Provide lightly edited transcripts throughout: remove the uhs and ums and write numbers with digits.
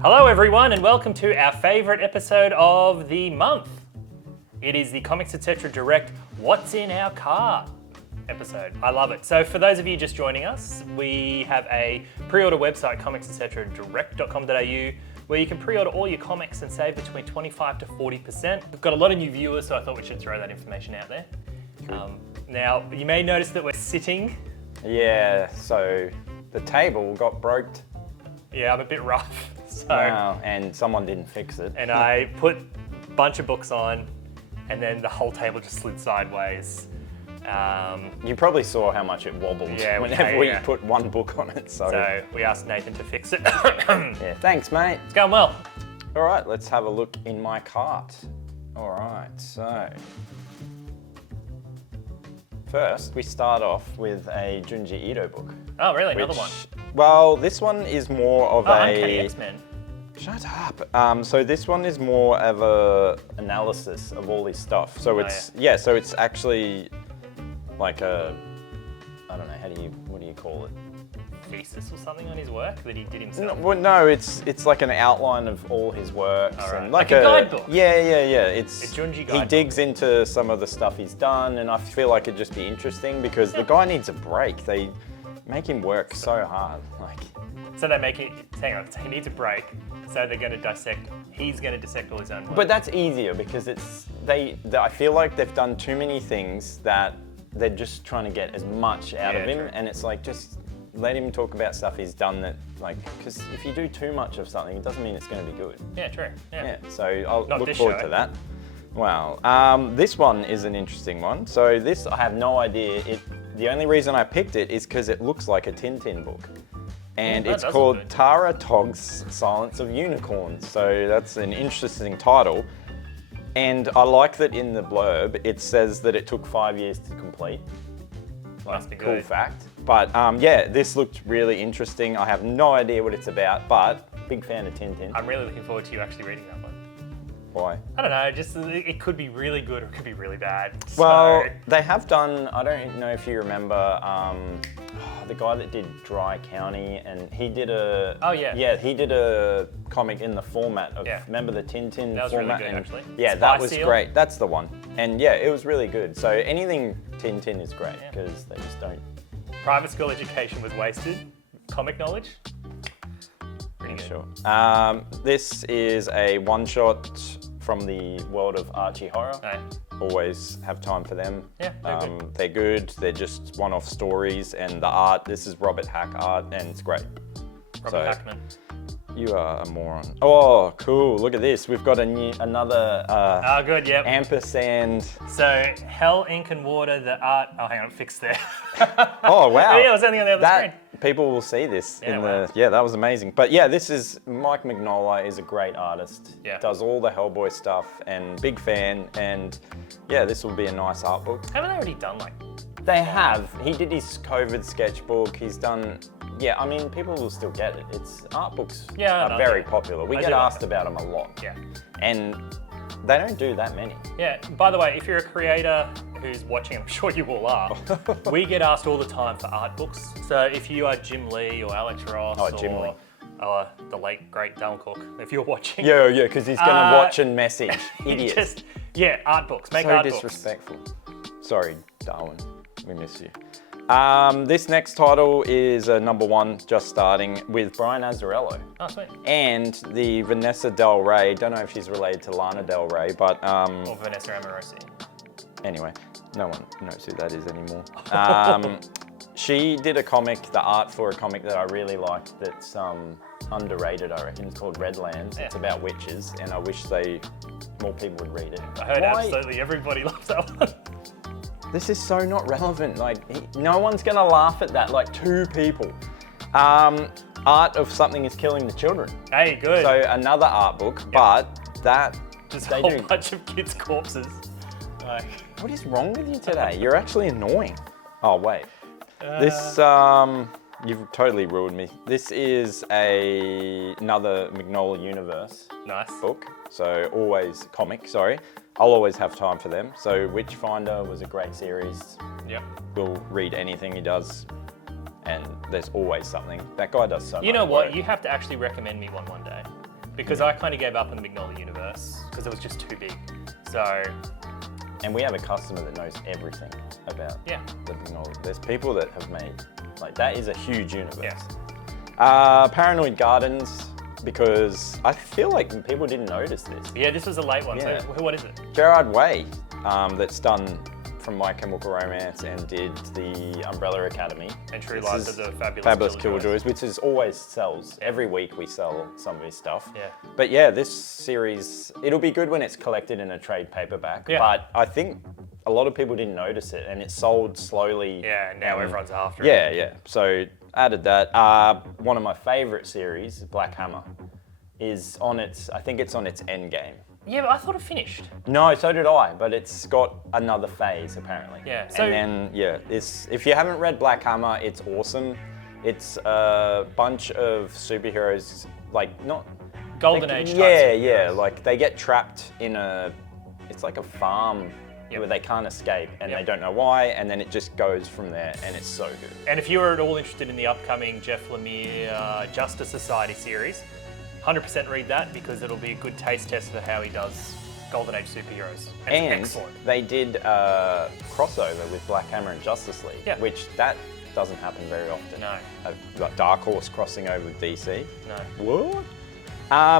Hello everyone and welcome to our favourite episode of the month. It is the Comics Etc. Direct What's in Our Cart episode. I love it. So for those of you just joining us, we have a pre-order website, comicsetcdirect.com.au, where you can pre-order all your comics and save between 25 to 40%. We've got a lot of new viewers, so I thought we should throw that information out there. Now, you may notice that we're sitting. Yeah, so the table got broked. Yeah, I'm a bit rough. So, wow, and someone didn't fix it. And I put a bunch of books on, and then the whole table just slid sideways. You probably saw how much it wobbled whenever we put one book on it. So we asked Nathan to fix it. Yeah, thanks, mate. It's going well. All right, let's have a look in my cart. All right, so first we start off with a Junji Ito book. Oh, really? Another one? Well, this one is more of Uncanny X-Men. Shut up. So this one is more of a analysis of all his stuff. So so it's actually like a, I don't know, what do you call it? Thesis or something on his work that he did himself? No, it's like an outline of all his works. Right. And like a guidebook? Yeah. It's a Junji guidebook. He digs into some of the stuff he's done, and I feel like it'd just be interesting because the guy needs a break. They make him work so hard. So they make it, hang on, so he needs a break, so they're going to dissect, he's going to dissect all his own work. But that's easier because I feel like they've done too many things that they're just trying to get as much out of him, and it's like, just let him talk about stuff he's done that, like, because if you do too much of something, it doesn't mean it's going to be good. Yeah, true. Yeah. So I'll look forward to that. Wow. This one is an interesting one. So this, I have no idea. The only reason I picked it is because it looks like a Tintin book. And it's called Tara Togg's Silence of Unicorns. So that's an interesting title. And I like that in the blurb, it says that it took 5 years to complete. Must be cool good. fact. But yeah, this looked really interesting. I have no idea what it's about, but big fan of Tintin. I'm really looking forward to you actually reading that one. Why? I don't know, just it could be really good or it could be really bad. Well, they have done, I don't know if you remember, the guy that did Dry County, and he did a... Oh, yeah. Yeah, he did a comic in the format of, remember the Tintin that was format? Really good, actually. Yeah, Spy that was Seal. great. That's the one. And yeah, it was really good. So anything Tintin is great because they just don't... Private school education was wasted. Comic knowledge? Pretty good. Sure. This is a one-shot from the world of Archie Horror. Oh, yeah. Always have time for them. Yeah, they're good. They're good. They're just one-off stories, and the art. This is Robert Hack art, and it's great. Robert Hackman. You are a moron. Oh, cool! Look at this. We've got another. Oh, good. Yep. Ampersand. So Hell, Ink, and Water. The art. Oh, hang on. Fixed there. Oh wow! Yeah, it was only on the other screen. People will see this in wow. Yeah, that was amazing. But yeah, this is Mike Mignola is a great artist. Yeah. Does all the Hellboy stuff, and big fan. And yeah, this will be a nice art book. Haven't they already done like? They have. He did his COVID sketchbook. He's done. Yeah, I mean, people will still get it. It's art books are very popular. We get asked about them a lot. Yeah. And they don't do that many. Yeah. By the way, if you're a creator who's watching, I'm sure you all are, we get asked all the time for art books. So if you are Jim Lee or Alex Ross or the late great Darwin Cook, if you're watching. Yeah, because he's gonna watch and message. Idiot. Art books. Make art books. So disrespectful. Sorry, Darwin. We miss you. This next title is a number one, just starting, with Brian Azzarello. Oh, sweet. And the Vanessa Del Rey. Don't know if she's related to Lana Del Rey, but... or Vanessa Amorosi. Anyway, no one knows who that is anymore. She did a comic, the art for a comic that I really liked that's underrated, I reckon. It's called Redlands. Yeah. It's about witches, and I wish more people would read it. I heard absolutely everybody loves that one. This is so not relevant. Like, no one's gonna laugh at that. Like, 2 people. Art of something is killing the children. Hey, good. So another art book, but that just a whole bunch of kids' corpses. What is wrong with you today? You're actually annoying. Oh wait, this you've totally ruined me. This is another Mignola Universe book. So I'll always have time for them. So Witchfinder was a great series. Yep. We'll read anything he does, and there's always something. That guy does so much. You know what? work. You have to actually recommend me one day. because I kind of gave up on the Mignola universe because it was just too big. So, And we have a customer that knows everything about the Mignola. There's people that have made, like, that is a huge universe. Paranoid Gardens, because I feel like people didn't notice this. Yeah, this was a late one. Yeah. So, what is it? Gerard Way, that's done from My Chemical Romance and did the Umbrella Academy. And True Lies of the Fabulous Killjoys, which is always sells. Every week we sell some of his stuff. Yeah. But yeah, this series, it'll be good when it's collected in a trade paperback. Yeah. But I think a lot of people didn't notice it and it sold slowly. Yeah, now everyone's after it. Yeah, yeah. So added that. One of my favorite series, Black Hammer, is on its, I think it's on its end game. Yeah, but I thought it finished. No, so did I, but it's got another phase apparently. Yeah, so- And then, yeah, if you haven't read Black Hammer, it's awesome. It's a bunch of superheroes, like not... Golden Age type Yeah, superheroes. yeah, like they get trapped in it's like a farm Yep. where they can't escape and Yep. they don't know why, and then it just goes from there, and it's so good. And if you're at all interested in the upcoming Jeff Lemire Justice Society series, 100% read that because it'll be a good taste test for how he does Golden Age superheroes. And it's excellent. They did a crossover with Black Hammer and Justice League, Yeah. which that doesn't happen very often. No. Like Dark Horse crossing over with DC. No. What?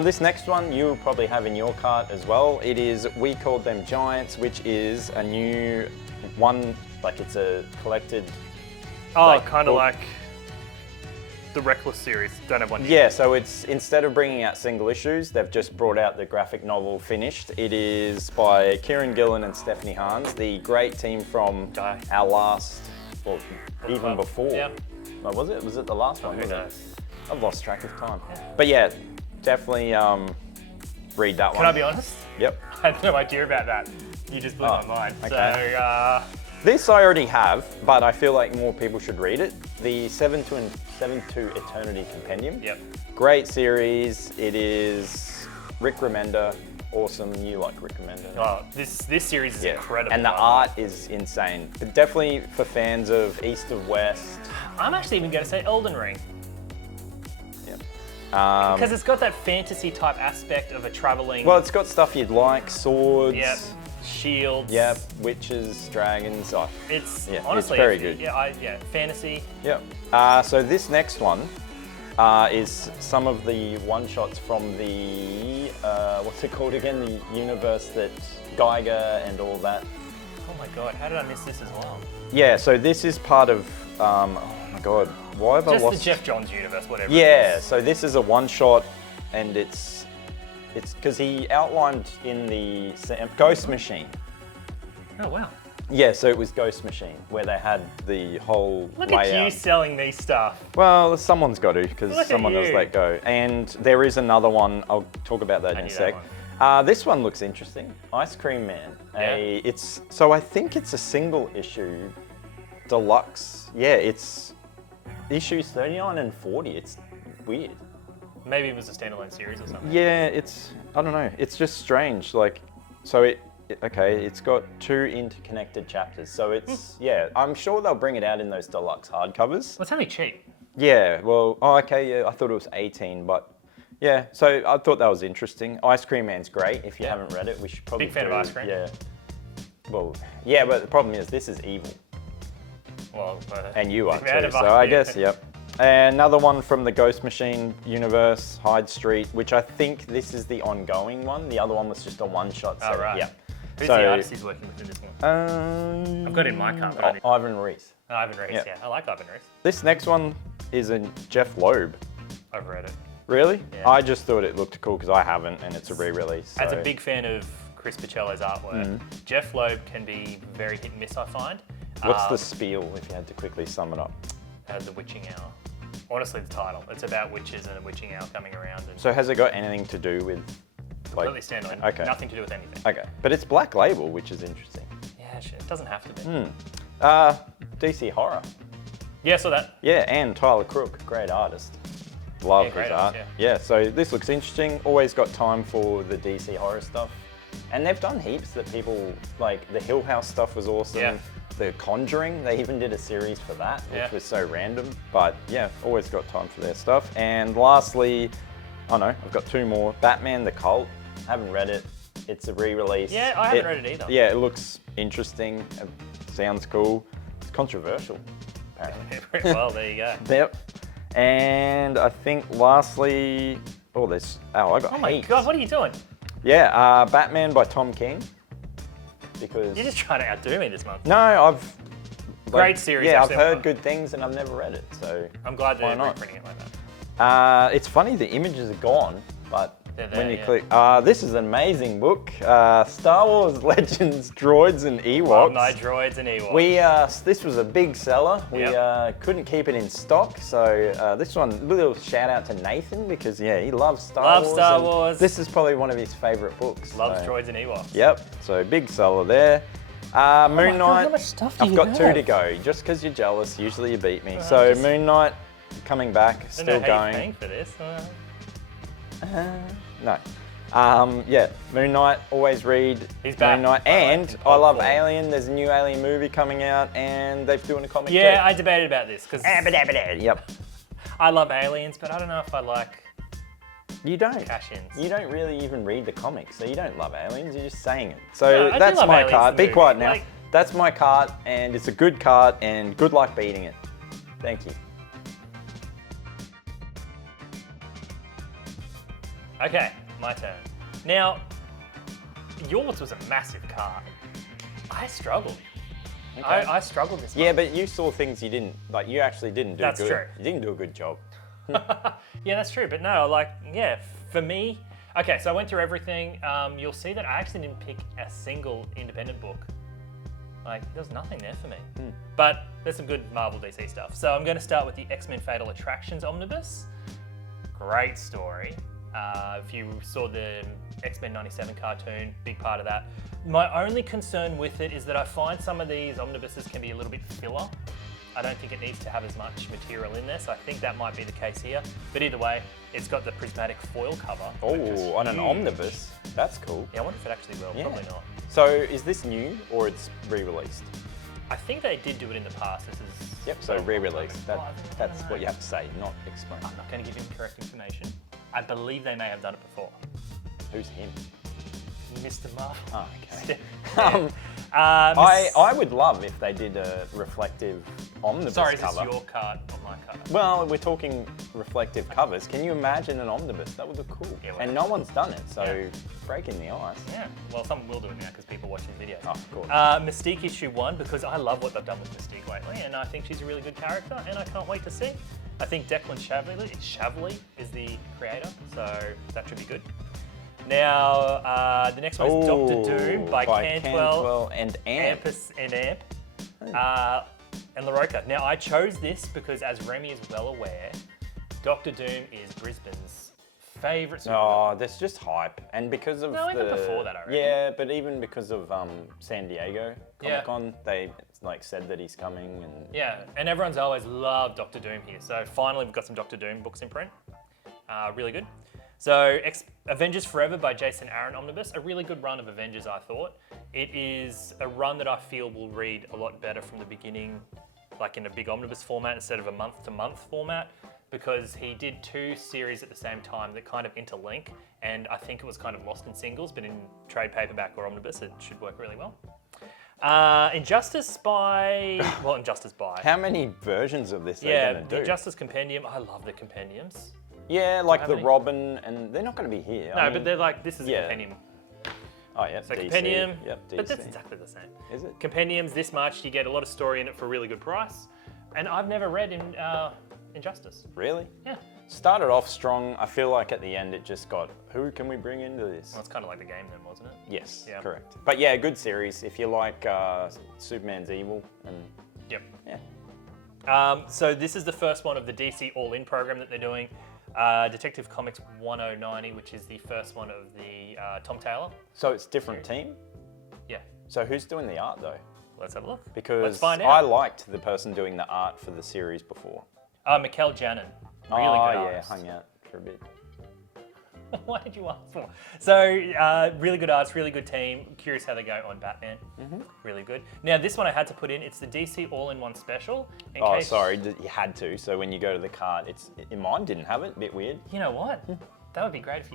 This next one you'll probably have in your cart as well. It is We Called Them Giants, which is a new one, like it's a collected... Oh, like, kind of book. like the Reckless series. Don't have one here. Yeah, so it's, instead of bringing out single issues, they've just brought out the graphic novel finished. It is by Kieran Gillen and Stephanie Hans, the great team from our last, or even before. Yeah. Oh, was it? Was it the last one? Who wasn't it? knows? I've lost track of time. But yeah, definitely read that one. Can I be honest? Yep. I had no idea about that. You just blew my mind. okay. So, This I already have, but I feel like more people should read it. The Seven to Eternity Compendium. yep. Great series. It is Rick Remender. Awesome. You like Rick Remender. Oh, this series is incredible. And the art is insane. But definitely for fans of East of West. I'm actually even going to say Elden Ring. Yep. Because it's got that fantasy type aspect of a traveling. Well, it's got stuff you'd like. Swords. Yep. Shields. Yep. Witches, dragons. Oh, It's yeah, honestly it's very good. Yeah, fantasy. Yep. So this next one is some of the one-shots from the, what's it called again? The universe that Geiger and all that. Oh my god, how did I miss this as well? Yeah, so this is part of, oh my god, why have I Just lost? the Jeff Johns universe, whatever. Yeah, It is. so this is a one-shot and it's because he outlined in the Ghost Machine. Oh wow. Yeah, so it was Ghost Machine where they had the whole Look layout. at you selling these stuff. Well, someone's got to because Look at someone else you. let go. And there is another one. I'll talk about that in a knew that sec. This one looks interesting. Ice Cream Man. Yeah. So I think it's a single issue deluxe. Yeah, it's issues 39 and 40. It's weird. Maybe it was a standalone series or something. Yeah, I don't know. It's just strange. Like, so it's got 2 interconnected chapters. So it's, yeah, I'm sure they'll bring it out in those deluxe hardcovers. Well, it's only cheap. Yeah, well, yeah, I thought it was 18, but yeah, so I thought that was interesting. Ice Cream Man's great. If you haven't read it, we should probably Big fan of ice cream. Yeah. Well, yeah, but the problem is this is evil. Well, And you are big fan too, of so ice I cream. guess, yep. And another one from the Ghost Machine universe, Hyde Street, which I think this is the ongoing one. The other one was just a one-shot set. Oh, right. Yeah. Who's So, the artist he's working with in this one? I've got it in my cart. But I need- Ivan Reis. Ivan Reis, Yeah. yeah. I like Ivan Reis. This next one is a Jeff Loeb. I've read it. Really? Yeah. I just thought it looked cool because I haven't, and it's a re-release. As a so- big fan of Chris Pichello's artwork, Jeff Loeb can be very hit and miss, I find. What's the spiel, if you had to quickly sum it up? The Witching Hour. Honestly, the title. It's about witches and a witching hour coming around. And So has it got anything to do with, completely standalone. Okay. Nothing to do with anything. Okay, but it's Black Label, which is interesting. Yeah, it doesn't have to be. DC Horror. Yeah, so that. Yeah, and Tyler Crook, great artist. Love Yeah, great his artist, art. yeah. So this looks interesting. Always got time for the DC horror stuff. And they've done heaps that people, like the Hill House stuff was awesome. Yeah. The Conjuring, they even did a series for that, which Yeah. was so random. But yeah, always got time for their stuff. And lastly, Oh no, I've got 2 more. Batman the Cult. I haven't read it. It's a re-release. Yeah, I haven't read it either. Yeah, it looks interesting. It sounds cool. It's controversial, apparently. Well, there you go. Yep. And I think lastly, I got Oh my heaps. God, what are you doing? Yeah, Batman by Tom King. Because You're just trying to outdo me this month. no, I've Great series. Yeah, actually. I've heard good things and I've never read it, so I'm glad why they're not? reprinting it like that. It's funny the images are gone, but They're when there, you yeah. click, this is an amazing book. Star Wars Legends, Droids and Ewoks. Love my droids and Ewoks. This was a big seller. We Yep. couldn't keep it in stock, so this one, little shout out to Nathan because he loves Star Loves Wars. Star and Wars. This is probably one of his favourite books. Loves so. droids and Ewoks. Yep, so big seller there. Moon God, Knight. how much stuff do I've you got 2 have? to go. Just because you're jealous, usually you beat me. So just- Moon Knight coming back, I don't still know how you're going. paying for this. No. Moon Knight, always read He's back. Moon Knight. I like And him. I love Cool. Alien. There's a new Alien movie coming out and they're doing a comic Yeah, too. I debated about this because Yep. I love aliens, but I don't know if I like You don't. cash-ins. You don't really even read the comics, so you don't love aliens, you're just saying it. No, So I do that's love my Aliens, card. the Be movie. quiet now. Like- That's my card, and it's a good card, and good luck beating it. Thank you. Okay, my turn. Now, yours was a massive card. I struggled. Okay. I struggled this Yeah, month. but you saw things you didn't, you actually didn't do That's good. true. You didn't do a good job. Yeah, that's true. But no, for me, okay, so I went through everything. You'll see that I actually didn't pick a single independent book. There's nothing there for me. But there's some good Marvel DC stuff. So I'm going to start with the X-Men Fatal Attractions Omnibus. Great story. If you saw the X-Men 97 cartoon, big part of that. My only concern with it is that I find some of these omnibuses can be a little bit filler. I don't think it needs to have as much material in there, so I think that might be the case here. But either way, it's got the prismatic foil cover. which is Oh, on an huge. omnibus. That's cool. Yeah, I wonder if it actually will. Yeah. Probably not. So is this new or it's re-released? I think they did do it in the past. This is. Yep, so re-released. Oh, I don't That's know. what you have to say, not explain. I'm not going to give incorrect information. I believe they may have done it before. Who's him? Mr. Marvel. Oh, okay. I would love if they did a reflective omnibus Sorry, is cover. this your card or my card? Well, we're talking reflective covers. Can you imagine an omnibus? That would look cool. Yeah, well, and no one's done it, so Yeah. breaking the ice. Yeah, well, some will do it now because people watch these videos. Oh, of course. Mystique issue 1, because I love what they've done with Mystique lately, and I think she's a really good character, and I can't wait to see. I think Declan Shavley is the creator, so that should be good. Now, the next one is Doctor Doom by Cantwell and Amp. Ampus and Amp, and LaRocca. Now, I chose this because, as Remy is well aware, Doctor Doom is Brisbane's favourite supervillain. Oh, there's just hype, and because of No, even before that, I reckon. Yeah, but even because of San Diego Yeah. Comic Con, they said that he's coming, and Yeah, and everyone's always loved Doctor Doom here. So finally, we've got some Doctor Doom books in print. Really good. So Avengers Forever by Jason Aaron Omnibus, a really good run of Avengers, I thought. It is a run that I feel will read a lot better from the beginning, like in a big omnibus format instead of a month-to-month format, because he did 2 series at the same time that kind of interlink, and I think it was kind of lost in singles, but in trade paperback or omnibus, it should work really well. Injustice by... how many versions of this are they Yeah, going the to do? Injustice Compendium. I love the compendiums. Yeah, like have the any? Robin, and they're not going to be here. No, I mean, but they're like, this is a yeah. compendium. Oh, yeah, So DC. compendium, Yep, DC. but that's exactly the same. Is it? Compendiums this much, you get a lot of story in it for a really good price. And I've never read Injustice. Really? Yeah. Started off strong. I feel like at the end it just got, who can we bring into this? Well, it's kind of like the game then, wasn't it? Yes, Yeah. correct. But yeah, good series. If you like Superman's evil, and Yep. yeah. So this is the first one of the DC All-In program that they're doing. Detective Comics 1090, which is the first one of the Tom Taylor. So it's different team. Yeah. So who's doing the art though? Let's have a look. Because Let's find I out. liked the person doing the art for the series before. Mikkel Janin. Really oh good yeah, artist. hung out for a bit. Why did you ask for? So, really good artists, really good team. Curious how they go on Batman. Really good. Now, this one I had to put in. It's the DC All-in-One Special. In Oh, case, sorry, you had to. So when you go to the cart, mine didn't have it. Bit weird. You know what? That would be great if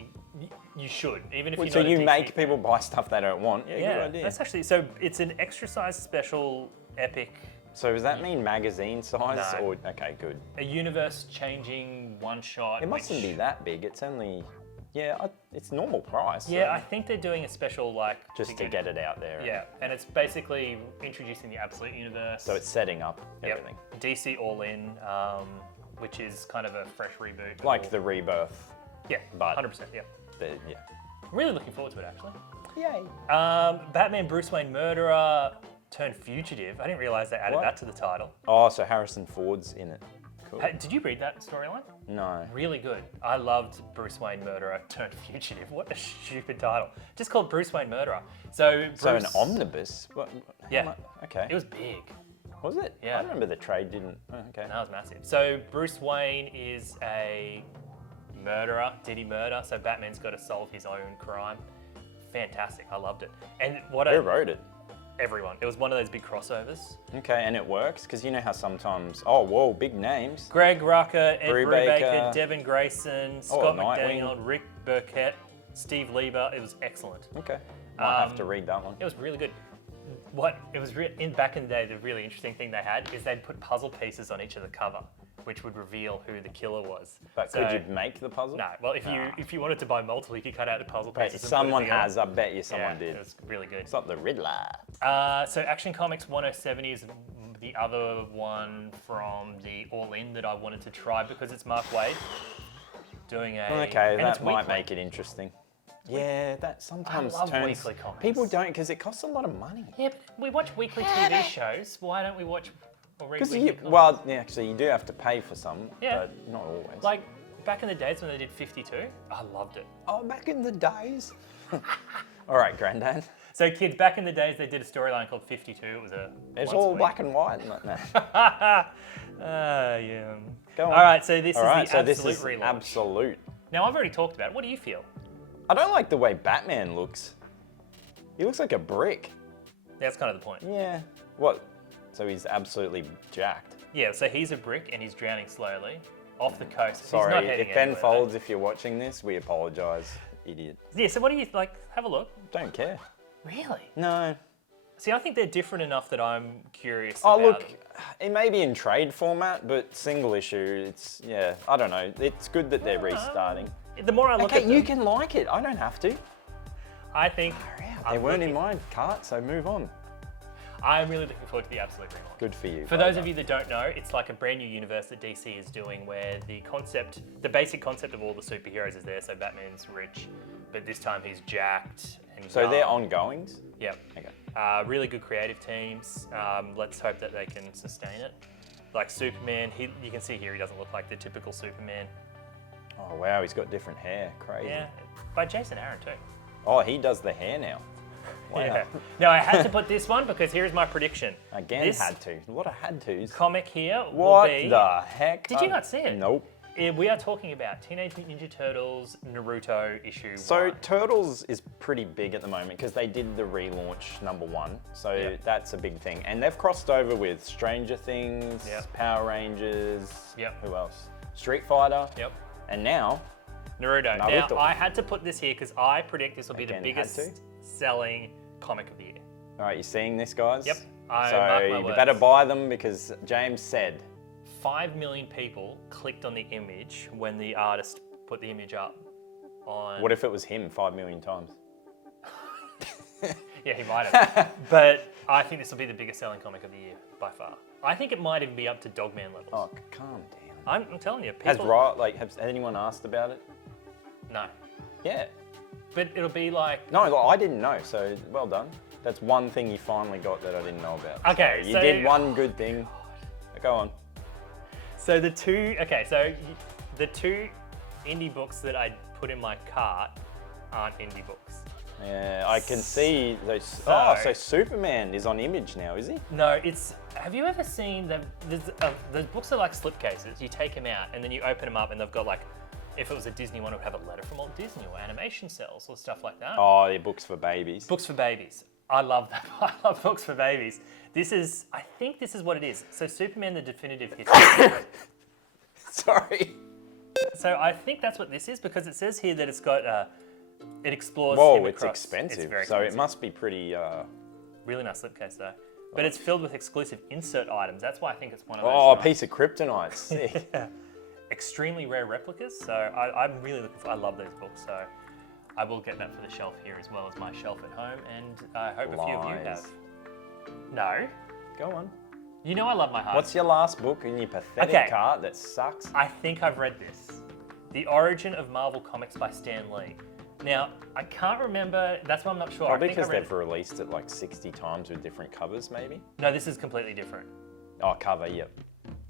you should, even if Well, you're so not a you DC make fan. people buy stuff they don't want. Yeah, Yeah, good idea. that's actually, so it's an extra size special epic, So does that mean magazine size? No. Or okay, good. a universe changing one shot. It mustn't be that big. It's only, it's normal price. Yeah, so I think they're doing a special just to get it out there. Yeah, and it's basically introducing the Absolute Universe. So it's setting up everything. DC All In, which is kind of a fresh reboot. of Like all- the Rebirth. Yeah, but- 100%, yeah. Yeah. I'm really looking forward to it, actually. Yay. Batman Bruce Wayne Murderer turned fugitive. I didn't realize they added What? that to the title. Oh, so Harrison Ford's in it. Cool. Hey, did you read that storyline? No. Really good. I loved Bruce Wayne Murderer turned fugitive. What a stupid title. Just called Bruce Wayne Murderer. So So an Bruce- omnibus? What, how Yeah. Okay. It was big. Was it? Yeah. I remember the trade didn't. Oh, okay. That was massive. So Bruce Wayne is a murderer. Did he murder? So Batman's got to solve his own crime. Fantastic. I loved it. And Who wrote it? everyone. It was one of those big crossovers. Okay, and it works? Because you know how sometimes, oh, whoa, big names. Greg Rucka, Ed Brubaker. Brubaker, Devin Grayson, Scott Nightwing. McDaniel, Rick Burkett, Steve Lieber. It was excellent. Okay. Might have to read that one. It was really good. Back in the day, the really interesting thing they had is they'd put puzzle pieces on each of the cover, which would reveal who the killer was. But So- could you make the puzzle? No. Well, if you wanted to buy multiple, you could cut out the puzzle But pieces. and put it someone together. has, I bet you Yeah, someone did. It was really good. It's not the Riddler. So Action Comics 107 is the other one from the All In that I wanted to try because it's Mark Wade doing a. Okay, and it's that might weekly. make it interesting. Yeah, that sometimes I love turns. weekly comics. People don't because it costs a lot of money. Yeah, but we watch weekly TV shows. Why don't we watch or read Because weekly you, comics? well, yeah, actually, you do have to pay for some, Yeah. but not always. Like back in the days when they did 52, I loved it. oh, back in the days. All right, Grandad. So kids, back in the days they did a storyline called 52. It was a. It's once a all week. black and white. No. Yeah. Go on. All right, so this All is right, the so absolute this is relaunch. absolute. Now I've already talked about it. What do you feel? I don't like the way Batman looks. He looks like a brick. That's kind of the point. Yeah. What? So he's absolutely jacked. Yeah, so he's a brick and he's drowning slowly off the coast. he's Sorry, not heading if Ben anywhere, Folds, if you're watching this, we apologise, idiot. though. Yeah, so what do you like? Have a look. Don't care. Really? No. See, I think they're different enough that I'm curious. Oh, about look, them. it may be in trade format, but single issue, it's, yeah, I don't know. It's good that they're restarting. The more I look Okay, at them, you can like it. I don't have to. I think They I'm weren't looking- in my cart, so move on. I'm really looking forward to the absolute relaunch. Good for you. For those of you that don't know, it's like a brand new universe that DC is doing where the basic concept of all the superheroes is there. So Batman's rich, but this time he's jacked. And So they're young. ongoings? Yep. Okay. Really good creative teams. Let's hope that they can sustain it. Like Superman, you can see here he doesn't look like the typical Superman. Oh, wow, he's got different hair. Crazy. Yeah, by Jason Aaron too. Oh, he does the hair now. Wow. Yeah. Now I had to put this one because here's my prediction. Again, this had to. A lot of had tos. comic here What will be. the heck? Did you not see it? Nope. We are talking about Teenage Mutant Ninja Turtles Naruto issue So 1. Turtles is pretty big at the moment because they did the relaunch #1. So Yep. that's a big thing. And they've crossed over with Stranger Things, Yep. Power Rangers. Yep. Who else? Street Fighter. Yep. And now, Naruto. Naruto. Now I had to put this here because I predict this will be Again, the had to? biggest selling comic of the year. all right, you seeing this, guys? Yep. I So mark my you words. better buy them because James said. 5 million people clicked on the image when the artist put the image up on. What if it was him 5 million times? Yeah, he might have. But I think this will be the biggest selling comic of the year by far. I think it might even be up to Dogman levels. Oh, calm down. I'm telling you, Has people. has anyone asked about it? No, Yeah. but it'll be like. No, like, I didn't know, so well done. That's one thing you finally got that I didn't know about. Okay, So you so- did one good thing. Go on. So the two indie books that I put in my cart aren't indie books. Yeah, I can see those. So- so Superman is on Image now, is he? No, it's. Have you ever seen those books are like slipcases? You take them out and then you open them up and they've got like, if it was a Disney one, it would have a letter from Walt Disney or animation cells or stuff like that. Oh, they're books for babies. Books for babies. I love that. I love books for babies. I think this is what it is. So Superman: The Definitive History. Sorry. So I think that's what this is because it says here that it's got, it explores Whoa, him it's across. expensive. It's very so expensive. it must be pretty. Really nice slipcase though. But it's filled with exclusive insert items. That's why I think it's one of those. Oh, a piece of kryptonite. Sick. Yeah. Extremely rare replicas. So I'm really looking for. I love these books. So I will get that for the shelf here as well as my shelf at home, and I hope a few of you have. No. Go on. You know I love my heart. What's your last book in your pathetic cart that sucks? I think I've read this. The Origin of Marvel Comics by Stan Lee. Now, I can't remember, that's why I'm not sure. Probably I think I because read they've released it like 60 times with different covers, maybe? No, this is completely different. Oh, cover, yep.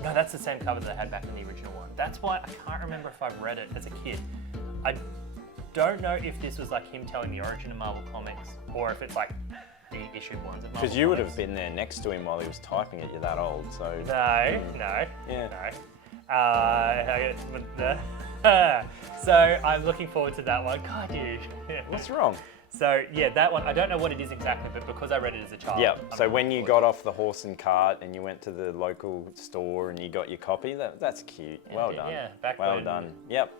No, that's the same cover that I had back in the original one. That's why I can't remember if I've read it as a kid. I don't know if this was like him telling the origin of Marvel Comics or if it's like the issued ones of Marvel Because you would Comics. have been there next to him while he was typing it. You're that old, so. No. Yeah. No. So I'm looking forward to that one. God, dude. What's wrong? So yeah, that one, I don't know what it is exactly, but because I read it as a child. Yeah, I'm so looking when you forward got off the horse and cart and you went to the local store and you got your copy, that's cute. Well dude, done. yeah, back well when done. Yep.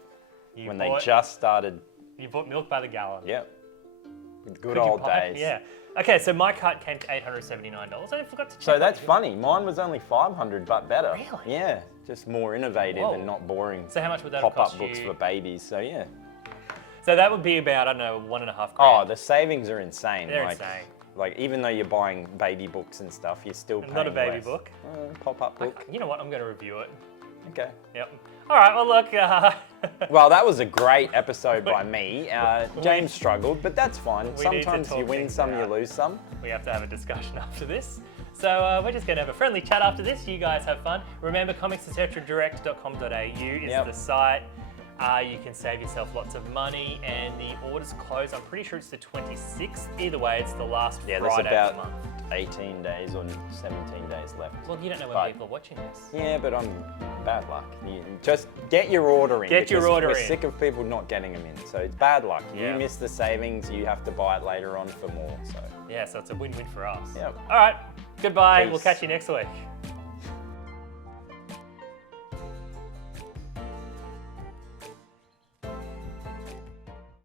you When bought- they just started. You bought milk by the gallon. Yep. Good Could you old buy- days. Yeah. Okay, so my cart came to $879. I forgot to check. So that's what- funny. Mine was only 500, but better. Really? Yeah, just more innovative Whoa. and not boring. So how much would that have Pop-up cost books you? for babies. So yeah. So that would be about, I don't know, $1.5 Oh, grand. the savings are insane. They're like, insane. Like even though you're buying baby books and stuff, you're still paying Not a baby less. book. Pop-up book. You know what? I'm going to review it. Okay. Yep. All right. Well, look. Well, that was a great episode by me. James struggled, but that's fine. We need to Sometimes you talk win things some, you out. lose some. We have to have a discussion after this. So we're just going to have a friendly chat after this. You guys have fun. Remember, comicsetcdirect.com.au is Yep. the site. You can save yourself lots of money, and the orders close. I'm pretty sure it's the 26th. Either way, it's the last Yeah, there's Friday of the about month. 18 days or 17 days left. Well, you don't know when But- people are watching this. Yeah, but I'm bad luck. You just get your order in. Get your because order we're in. sick of people not getting them in. So it's bad luck. Yeah. You miss the savings, you have to buy it later on for more. So Yeah, so it's a win-win for us. Yep. All right. Goodbye. Peace. We'll catch you next week.